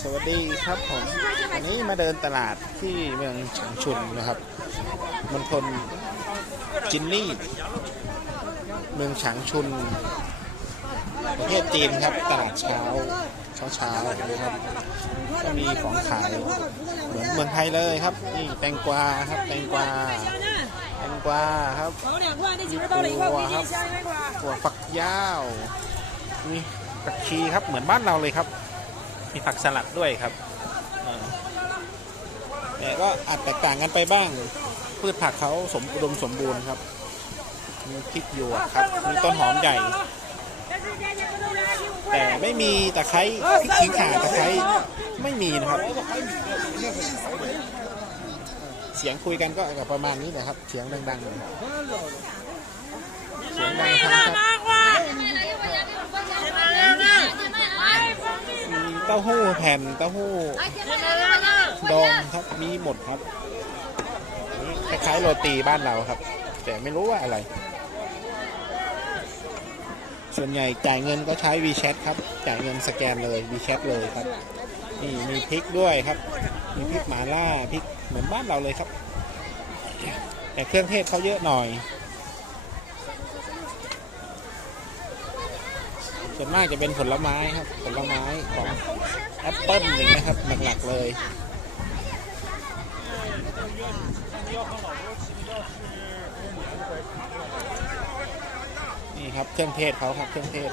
สวัสดีครับผมวันนี้มาเดินตลาดที่เมืองฉางชุนนะครับมณฑลจินนี่ เมืองฉางชุน ประเทศจีนครับตลาดเช้าเช้าเช้านะครับก็มีของขายเหมือนเมืองไทยเลยครับ นี่แตงกวาครับแตงกวาแตงกวาครับมีตัวครับตัวฝักยาวมีผักคีครับเหมือนบ้านเราเลยครับ มีผักสลัดด้วยครับแต่ก็อาจแตกต่างกันไปบ้าง พืชผักเขาสมอุดมสมบูรณ์ครับ มีพริกหยวกครับ มีต้นหอมใหญ่ แต่ไม่มีตะไคร้พริกขิงข่าตะไคร้ไม่มีนะครับ เสียงคุยกันก็ประมาณนี้แหละครับ เสียงดังๆเสียงดังครับ มีเต้าหู้แผ่นเต้าหู้ดองครับมีหมดครับคล้ายๆโรตีบ้านเราครับ แต่ไม่รู้ว่าอะไร ส่วนใหญ่จ่ายเงินก็ใช้ WeChat ครับ จ่ายเงินสแกนเลย WeChat เลยครับนี่มีพริกด้วยครับ มีพริกหมาล่าพริกเหมือนบ้านเราเลยครับ แต่เครื่องเทศเขาเยอะหน่อย ส่วนมากจะเป็นผลไม้ครับ ผลไม้ของแอปเปิ้ลอย่างเงี้ยครับหลักๆเลยนี่ครับเครื่องเทศเขาครับเครื่องเทศ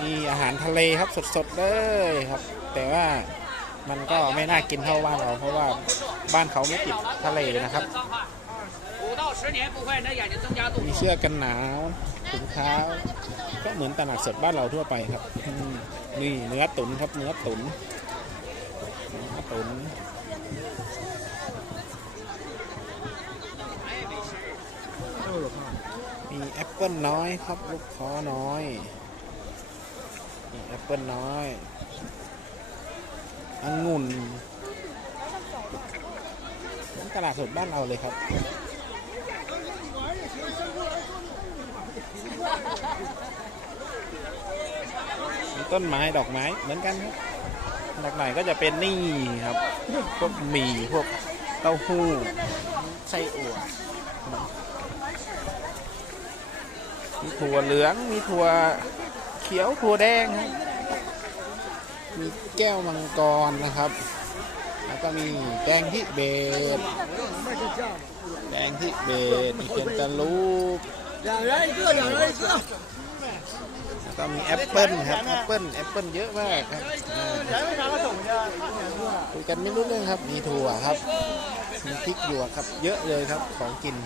มีอาหารทะเลครับสดๆเลยครับ แต่ว่ามันก็ไม่น่ากินเท่าบ้านเราเพราะว่าบ้านเขาไม่ติดทะเลนะครับ 十年不会，你的眼睛增加度 มีเสื้อกันหนาวถุงเท้า ก็เหมือนตลาดสดบ้านเราทั่วไปครับอืมนี่เนื้อตุ๋นครับเนื้อตุ๋นเนื้อตุ๋นมีแอปเปิลน้อยครับ ลูกคอน้อยนี่แอปเปิลน้อยองุ่นเหมือนตลาดสดบ้านเราเลยครับ มี ต้นไม้ดอกไม้เหมือนกันครับหลักๆก็จะเป็นนี่ครับ พวกหมี่พวกเต้าหู้ไส้อั่วมีถั่วเหลืองมีถั่วเขียวถั่วแดงครับมีแก้วมังกรนะครับ แล้วก็มีแดงที่เบต แดงที่เบสมีเคนตาลูปอย่างไรก็อย่างไรก็แล้วก็มีแอปเปิลครับแอปเปิลแอปเปิลเยอะมากครับคุยกันไม่รู้เรื่องครับมีถั่วครับมีพริกหยวกครับเยอะเลยครับของกิน